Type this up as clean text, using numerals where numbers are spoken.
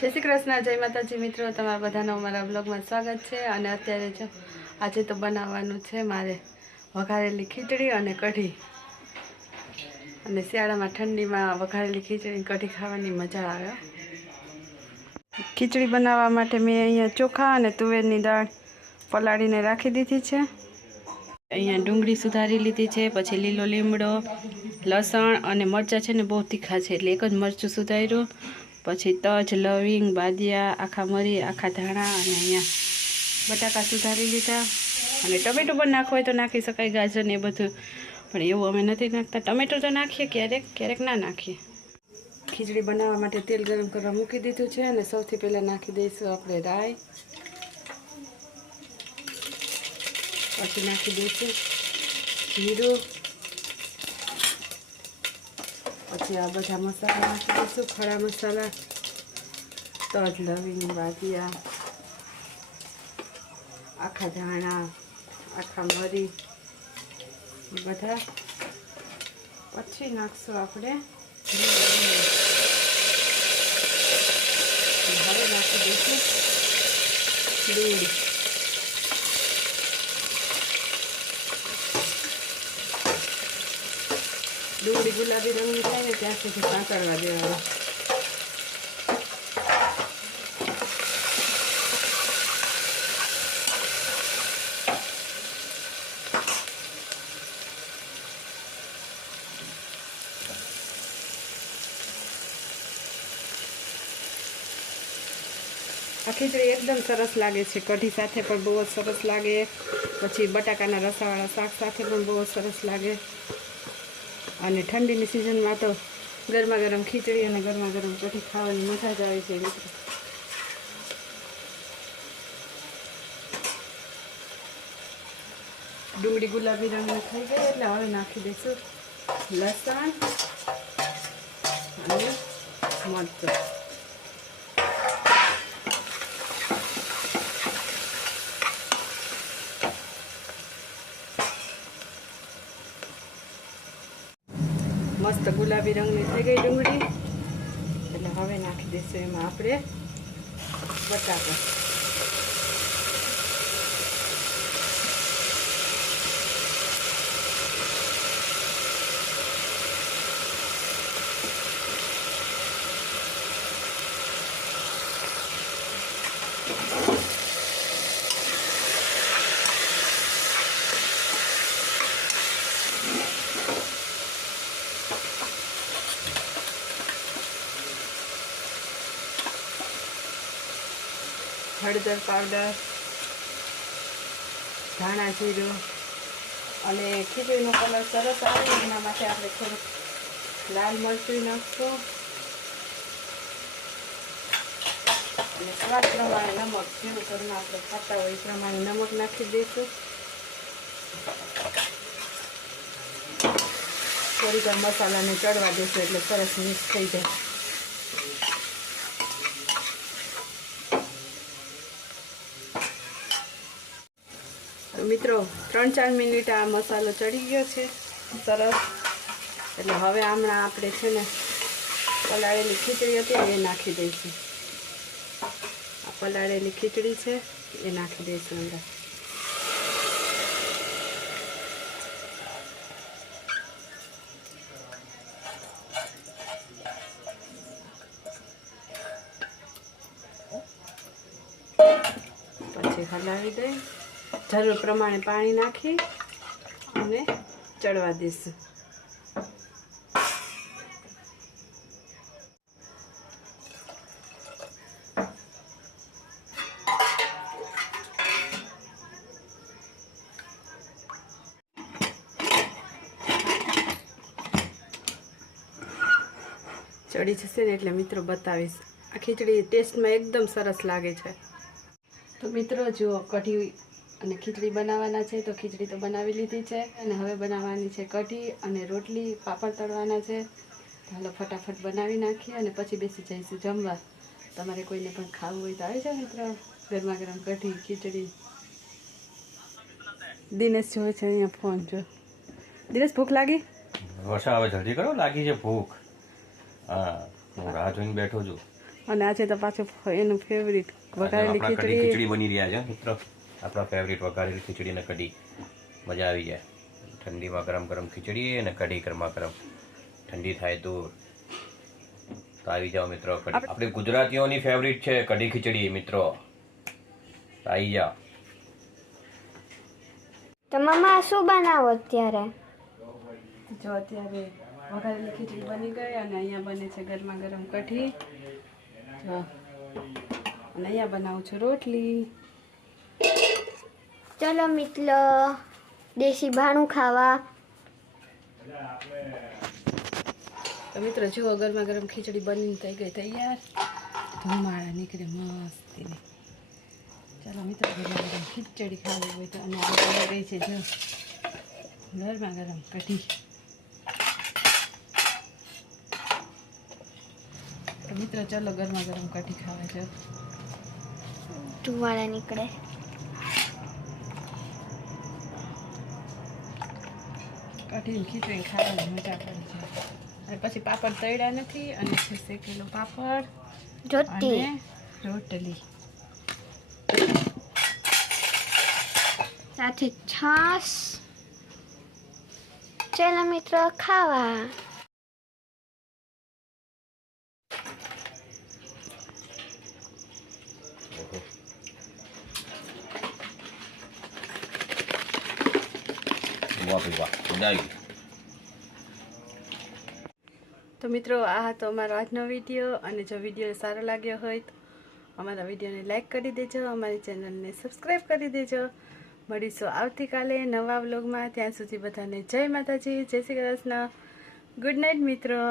જય શ્રી કૃષ્ણ, જય માતાજી મિત્રો, તમારા બધાનો અમારા બ્લોગમાં સ્વાગત છે। અને અત્યારે જો આજે તો બનાવવાનું છે મારે વઘારેલી ખીચડી અને કઢી। અને શિયાળામાં ઠંડીમાં વઘારેલી ખીચડી કઢી ખાવાની મજા આવે। ખીચડી બનાવવા માટે મેં અહીંયા ચોખા અને તુવેરની દાળ પલાળીને રાખી દીધી છે। અહીંયા ડુંગળી સુધારી લીધી છે, પછી લીલો લીમડો, લસણ અને મરચાં છે ને બહુ તીખા છે એટલે એક જ મરચું સુધાર્યું। પછી તજ, લવિંગ, બાદિયા, આખા મરી, આખા ધાણા અને અહીંયા બટાકા સુધારી લીધા। અને ટમેટું પણ નાખવું હોય તો નાખી શકાય, ગાજર ને એ બધું, પણ એવું અમે નથી નાખતા। ટમેટું તો નાખીએ ક્યારેક ક્યારેક ના નાખીએ। ખીચડી બનાવવા માટે તેલ ગરમ કરવા મૂકી દીધું છે અને સૌથી પહેલાં નાખી દઈશું આપણે રાઈ, પછી નાખી દઈશું જીરું, પછી આ બધા મસાલા નાખી દઈશું, ખડા મસાલા, તજ, લવિંગ, બાદિયા, આખા ધાણા, આખા મરી બધા। પછી નાખશું આપણે હવે નાખી દઈશું ડુંગળી। ડુંગળી ગુલાબી રંગની થાય ને ત્યાં સુધી સાંતળવા દેવાનું। આ ખીચડી એકદમ સરસ લાગે છે, કઢી સાથે પણ બહુ જ સરસ લાગે, પછી બટાકાના રસાવાળા શાક સાથે પણ બહુ જ સરસ લાગે। અને ઠંડીની સિઝનમાં તો ગરમા ગરમ ખીચડી અને ગરમા ગરમ કઢી ખાવાની મજા જ આવે છે મિત્રો। ડુંગળી ગુલાબી રંગની થઈ ગઈ એટલે હવે નાખી દઈશું લસણ અને મરચાં। મસ્ત ગુલાબી રંગની થઈ ગઈ ડુંગળી એટલે હવે નાખી દઈશું એમાં આપણે બટાકા। હળદર પાવડર, ધાણા જીરું, અને ખીચડીનો કલર સરસ આવે એના માટે આપણે થોડુંક લાલ મરચું નાખશું અને સ્વાદ પ્રમાણે નમક, જેવું ઘરમાં આપણે ખાતા હોય એ પ્રમાણે નમક નાખી દઈશું। થોડીક વાર મસાલાને ચડવા દઈશું એટલે સરસ મિક્સ થઈ જાય। મિત્રો 3-4 મિનિટ આ મસાલો ચડી ગયો છે સરસ, એટલે હવે હમણાં આપણે છે ને પલાળેલી ખીચડી હતી એ નાખી દઈશું। આ પલાળેલી ખીચડી છે એ નાખી દઈશું અંદર। પછી હલાવી દઈ, જરૂર પ્રમાણે પાણી નાખી અને ચડવા દઈશું। ચડી જશે ને એટલે મિત્રો બતાવીશ। આ ખીચડી ટેસ્ટમાં એકદમ સરસ લાગે છે। તો મિત્રો જુઓ, કઢી અને ખીચડી બનાવવાના છે તો ખીચડી તો બનાવી લીધી છે અને હવે બનાવવાની છે કઢી અને રોટલી, પાપડ તળવાના છે। ચાલો ફટાફટ બનાવી નાખીએ અને પછી બેસી જઈશું જમવા। તમારે કોઈને પણ ખાવું હોય તો આવી જાવ મિત્રો, ગરમા ગરમ કઢી ખીચડી। દિનેશ જોવે છે અહીંયા ફોન। જો દિનેશ, ભૂખ લાગી? વર્ષા હવે જલ્દી કરો, લાગી છે ભૂખ। હા, હું રાહ જોઈને બેઠો છું। અને આજે તો પાછું એનું ફેવરિટ વઘારેલી ખીચડી. ખીચડી બની રહ્યા છે મિત્રો, આપણા ફેવરિટ વઘારેલી ખીચડી અને કઢી. મજા આવી જાય ઠંડીમાં ગરમ ગરમ ખીચડી અને કઢી ગરમા ગરમ, ઠંડી થાય દૂર. તો આવી જાઓ મિત્રો, આપણી ગુજરાતીઓની ફેવરિટ છે કઢી ખીચડી મિત્રો, આવી જાઓ. તો મમ્મા શું બનાવો અત્યારે? જો અત્યારે વઘારેલી ખીચડી બની ગઈ અને અહીંયા બને છે ગરમા ગરમ કઢી. જો અને અહીંયા બનાવું છું રોટલી. ચલો મિત્રો દેશી ભાણું ખાવા. તો મિત્રો જુઓ ગરમા ગરમ ખીચડી બનીને થઈ ગઈ તૈયાર. ધુમાડા નીકળે મસ્ત. ચાલો મિત્રો ગરમા ગરમ ખીચડી ખાવી હોય તો અને બની રહી છે જો ગરમા ગરમ કઢી. તો મિત્રો ચાલો ગરમા ગરમ કઢી ખાવા જો. ધુમાડા નીકળે. કઢી ખીચડી ખાવાની મજા પડી છે. અને પછી પાપડ તળ્યા નથી અને છે શેકેલો પાપડ જોતી અને રોટલી સાથે છાશ. ચલો મિત્રો ખાવા. વાહ ભાઈ વાહ, મજા આવી. તો મિત્રો આ હતો અમારો આજનો વિડીયો. અને જો વિડીયો સારો લાગ્યો હોય તો અમારા વિડીયોને લાઈક કરી દેજો, અમારી ચેનલને સબસ્ક્રાઈબ કરી દેજો. મળીશું આવતીકાલે નવા વ્લોગમાં. ત્યાં સુધી બધાને જય માતાજી, જય શ્રી કૃષ્ણ, ગુડ નાઇટ મિત્રો.